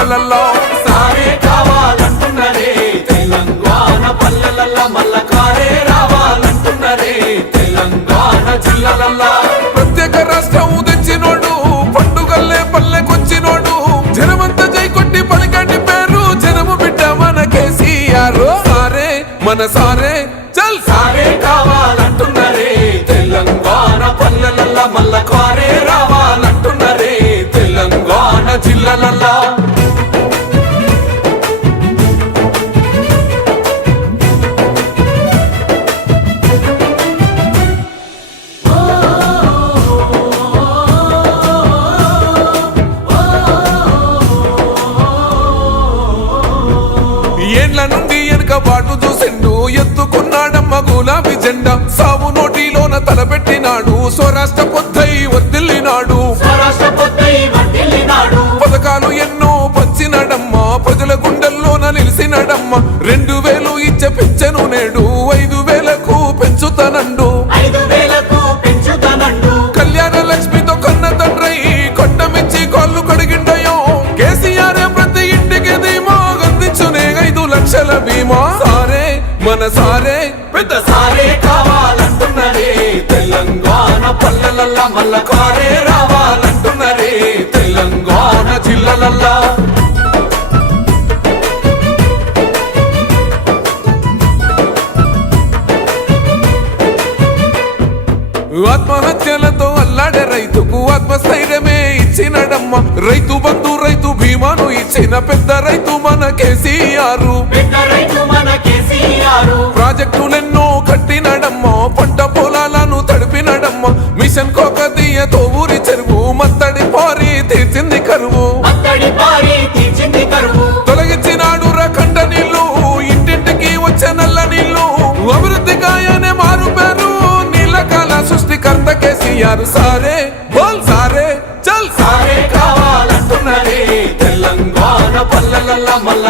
జిల్లాలలో సారే కావాలంటున్నరే తెలంగాణ పల్లెలల్లా మల్ల కారే రావాలంటున్నరే తెలంగాణ జిల్లాలల్లా ప్రత్యేక రాష్ట్రం తెచ్చినోడు పండుగల్లే పల్లెకొచ్చినోడు జనమంతా జై కొట్టి పలికండి పేరు జనము బిడ్డ మన కేసీఆర్ సారే మన సారే చల్ సారే కావాలంటున్నరే తెలంగాణ పల్లెలల్లా మల్ల కారే రావాలంటున్నరే తెలంగాణ జిల్లాలల్లా ఏండ్ల నుండి వెనక బాటు చూసిండు ఎత్తుకున్నాడమ్మ గులాబీ జెండా సావు నోటిలోన తలపెట్టినాడు స్వరాష్ట్ర పొద్దై వర్దిల్లినాడు పథకాలు ఎన్నో పంచినాడమ్మ ప్రజల గుండెల్లోన నిలిసినాడమ్మ 2000 ఇచ్చే పింఛను నేడు 5000కు పెంచుతానండు కళ్యాణ లక్ష్మితో కన్న తండ్రై కొట్టమిచ్చి కాళ్ళు కడిగిండయో కేసీఆర్ ప్రతి ఇంటికి ధీమా అందించునే 5 లక్షల బీమా సారే మన సారే పెద్ద సారే కావాలంటున్నరే తెలంగాణ పల్లెలల్లా మల్ల కారే రావాలంటున్నరే తెలంగాణ జిల్లాలల్లా ఆత్మహత్యలతో అల్లాడే రైతుకు ఆత్మస్థైర్యమే ఇచ్చినడమ్మ రైతు బంధు రైతు బీమాను ఇచ్చిన పెద్ద రైతు మన కేసీఆర్ ప్రాజెక్టులెన్నో కట్టినడమ్మ పంట పొలాలను తడిపినడమ్మ మిషన్ కోకదీయతో ఊరి చెరువు మత్తడి పారి తీర్చింది కరువు తొలగించినాడు రకండ నీళ్లు ఇంటింటికి వచ్చే నల్ల నీళ్లు అభివృద్ధి గాయనే మారు పేరు నీలకాల సృష్టికర్త కేసీఆర్ సారే బోల్ సారే చల్ సారే కావాలంటున్నరే తెలంగాణ పల్లెలల్లా మల్ల